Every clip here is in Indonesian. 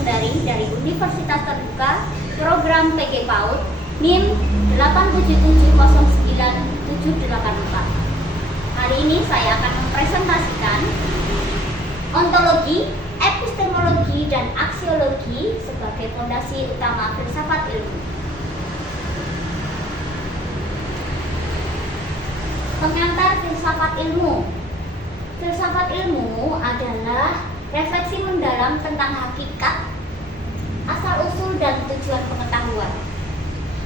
langsung dari Universitas Terbuka Program PG PAUD NIM 8770978. Hari ini saya akan mempresentasikan ontologi, epistemologi, dan aksiologi sebagai fondasi utama filsafat ilmu. Pengantar filsafat ilmu. Filsafat ilmu adalah refleksi mendalam tentang hakikat, asal-usul, dan tujuan pengetahuan.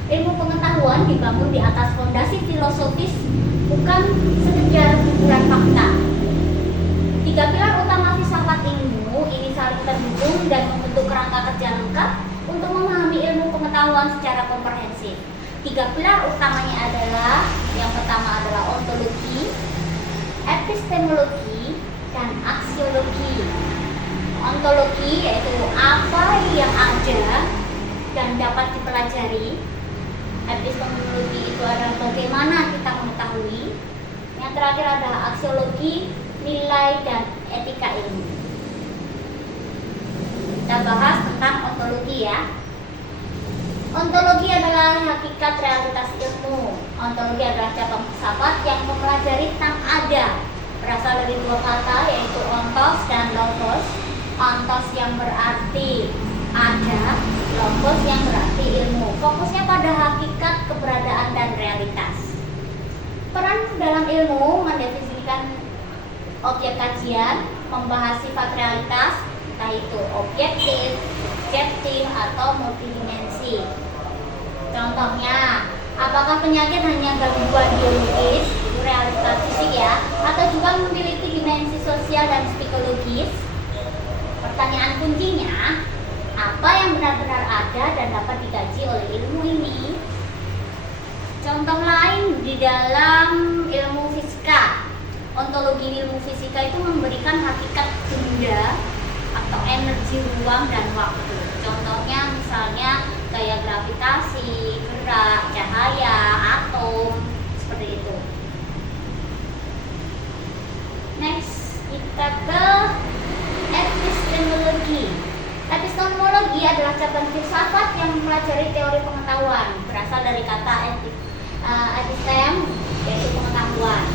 Ilmu pengetahuan dibangun di atas fondasi filosofis, bukan sekedar kumpulan fakta. Tiga pilar utama filsafat ilmu ini saling terhubung dan membentuk kerangka kerja lengkap untuk memahami ilmu pengetahuan secara komprehensif. Tiga pilar utamanya adalah, yang pertama adalah ontologi, epistemologi, dan aksiologi. Ontologi yaitu apa yang ada dan dapat dipelajari. Epistemologi itu adalah bagaimana kita mengetahui. Yang terakhir adalah aksiologi, nilai dan etika ilmu. Kita bahas tentang ontologi ya. Ontologi adalah hakikat realitas ilmu. Ontologi adalah cabang filsafat yang mempelajari tentang ada. Berasal dari dua kata yaitu ontos dan logos. Ontos yang berarti ada, logos yang berarti ilmu. Fokusnya pada hakikat, keberadaan, dan realitas. Peran dalam ilmu mendefinisikan objek kajian, membahas sifat realitas, entah itu objektif, subjektif, atau multidimensi. Contohnya, apakah penyakit hanya gangguan biologis, itu realitas fisik ya, atau juga memiliki dimensi sosial dan psikologis? Pertanyaan kuncinya, apa yang benar-benar ada dan dapat dikaji oleh ilmu ini? Contoh lain di dalam ilmu fisika. Ontologi ilmu fisika itu memberikan hakikat benda atau energi ruang dan waktu. Contohnya misalnya gaya gravitasi, gerak, cahaya, atom, seperti itu. Next, kita ke epistemologi. Epistemologi adalah cabang filsafat yang mempelajari teori pengetahuan. Berasal dari kata epistem, yaitu pengetahuan.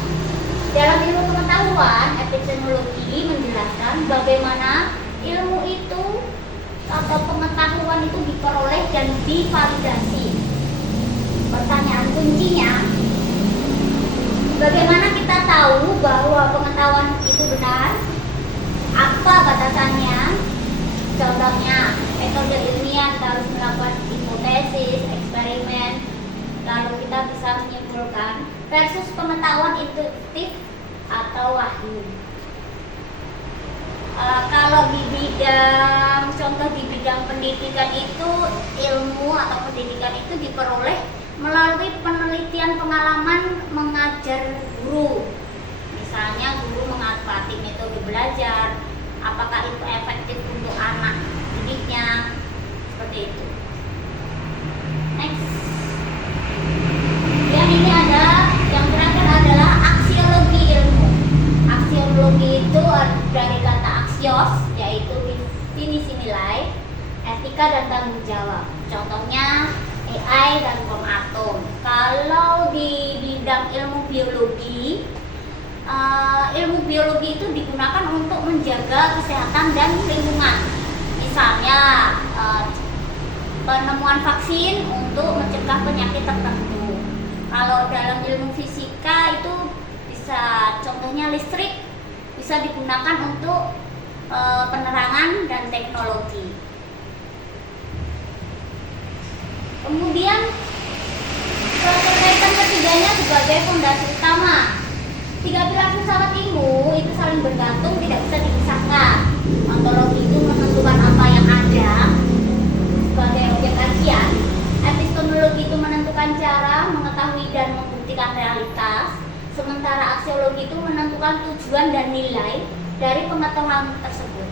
Dalam ilmu pengetahuan, epistemologi menjelaskan bagaimana ilmu itu atau pengetahuan itu diperoleh dan divalidasi. Pertanyaan kuncinya, bagaimana kita tahu bahwa pengetahuan itu benar? Apa batasannya? Contohnya, metode ilmiah kita harus melakukan hipotesis, eksperimen, lalu kita bisa menyimpulkan, versus pengetahuan intuitif atau wahyu. Kalau di bidang, contoh di bidang pendidikan itu, ilmu atau pendidikan itu diperoleh melalui penelitian pengalaman mengajar guru. Misalnya guru mengadaptasi metode belajar, apakah itu efektif untuk anak didiknya, seperti itu. Next. Yang ini ada, yang terakhir adalah aksiologi ilmu. Aksiologi itu dari kata aksios, yaitu definisi nilai, etika dan tanggung jawab. Contohnya AI dan bom atom. Kalau di bidang ilmu biologi, ilmu biologi itu digunakan untuk menjaga kesehatan dan lingkungan. Misalnya penemuan vaksin untuk mencegah penyakit tertentu. Kalau dalam ilmu fisika itu bisa, contohnya listrik bisa digunakan untuk penerangan dan teknologi. Kemudian keterkaitan ketiganya sebagai fondasi utama. Tiga pilar filsafat ilmu itu saling bergantung, tidak bisa dipisahkan. Ontologi itu menentukan apa yang ada sebagai objek kajian. Epistemologi itu menentukan cara mengetahui dan membuktikan realitas. Sementara aksiologi itu menentukan tujuan dan nilai dari pengetahuan tersebut.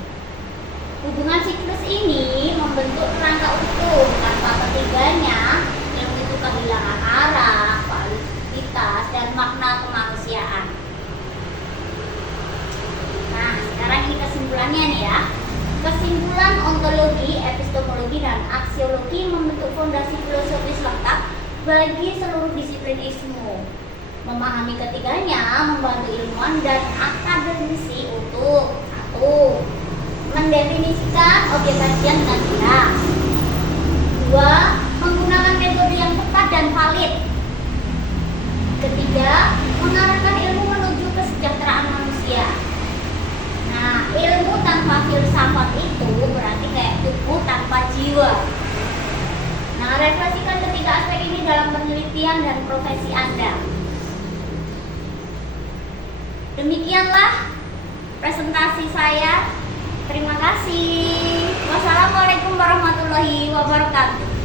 Hubungan siklus ini membentuk kerangka utuh. Tanpa ketiganya, ilmu itu kehilangan arah, kualitas, dan makna kemanusiaan. Nah, sekarang ini kesimpulannya nih ya. Kesimpulan ontologi, epistemologi, dan aksiologi membentuk fondasi filosofis lengkap bagi seluruh disiplin ilmu. Memahami ketiganya membantu ilmuwan dan akademisi untuk: 1. Mendefinisikan objek kajian dengan jelas. 2. Menggunakan metode yang tepat dan valid. Ketiga, mengarahkan ilmu menuju kesejahteraan manusia. Nah, ilmu tanpa filsafat itu berarti kayak tubuh tanpa jiwa. Nah, refleksikan ketiga aspek ini dalam penelitian dan profesi Anda. Demikianlah presentasi saya. Terima kasih. Wassalamualaikum warahmatullahi wabarakatuh.